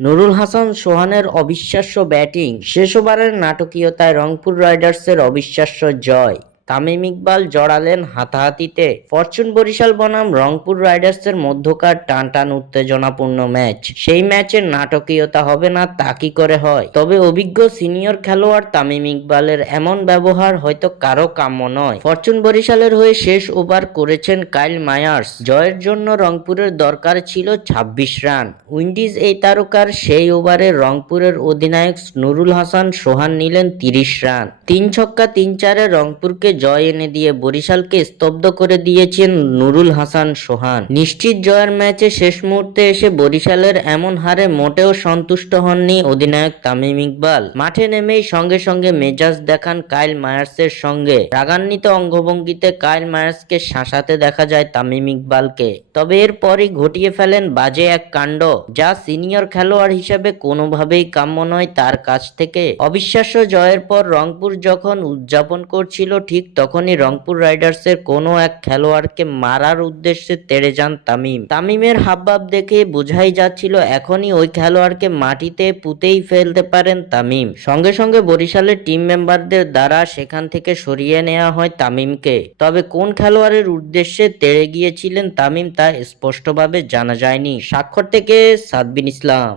নুরুল হাসান সোহানের অবিশ্বাস্য ব্যাটিং, শেষ ওভারের নাটকীয়তায় রংপুর রাইডার্সের অবিশ্বাস্য জয়। তামিম ইকবাল জড়ালেন হাতাহাতিতে। ফরচুন বরিশাল বনাম রংপুর রাইডার্সের মধ্যকার টানটান উত্তেজনাপূর্ণ ম্যাচ। সেই ম্যাচের নাটকীয়তা হবে না তা কি করে হয়? তবে অভিজ্ঞ সিনিয়র খেলোয়াড় তামিম ইকবালের এমন ব্যবহার হয়তো কারো কাম্য নয়। ফরচুন বরিশালের হয়ে শেষ ওভার করেছেন কাইল মায়ার্স। জয়ের জন্য রংপুরের দরকার ছিল ২৬ রান। উইন্ডিজ এই তারকার সেই ওভারে রংপুরের অধিনায়ক নুরুল হাসান সোহান নিলেন ৩০ রান। ৩ ছক্কা ৩ চারে রংপুরকে জয় এনে দিয়ে বরিশালকে স্তব্ধ করে দিয়েছেন নুরুল হাসান সোহান। নিশ্চিত জয়ের ম্যাচে শেষ মুহূর্তে এসে বরিশালের এমন হারে মোটেও সন্তুষ্ট হননি অধিনায়ক তামিম ইকবাল। মাঠে নেমেই সঙ্গে সঙ্গে মেজাজ দেখান কাইল মায়ার্সের সঙ্গে। রাগান্বিত অঙ্গভঙ্গিতে কাইল মায়ার্সকে শাসাতে দেখা যায় তামিম ইকবালকে। তবে এরপরই ঘটিয়ে ফেলেন বাজে এক কাণ্ড, যা সিনিয়র খেলোয়াড় হিসেবে কোনোভাবেই কাম্য নয় তার কাছ থেকে। অবিশ্বাস্য জয়ের পর রংপুর যখন উদযাপন করছিল, ঠিক তখনই রংপুর রাইডার্সের কোনো এক খেলোয়াড়কে মারার উদ্দেশ্যে তেড়ে যান তামিম। তামিমের হাবভাব দেখে বোঝাই যাচ্ছিল এখনই ওই খেলোয়াড়কে মাটিতে পুঁতেই ফেলতে পারেন তামিম। সঙ্গে সঙ্গে বরিশালের টিম মেম্বারদের দ্বারা সেখান থেকে সরিয়ে নেওয়া হয় তামিমকে। তবে কোন খেলোয়াড়ের উদ্দেশ্যে তেড়ে গিয়েছিলেন তামিম তা স্পষ্টভাবে জানা যায়নি। স্বাক্ষর থেকে সাদবিন ইসলাম।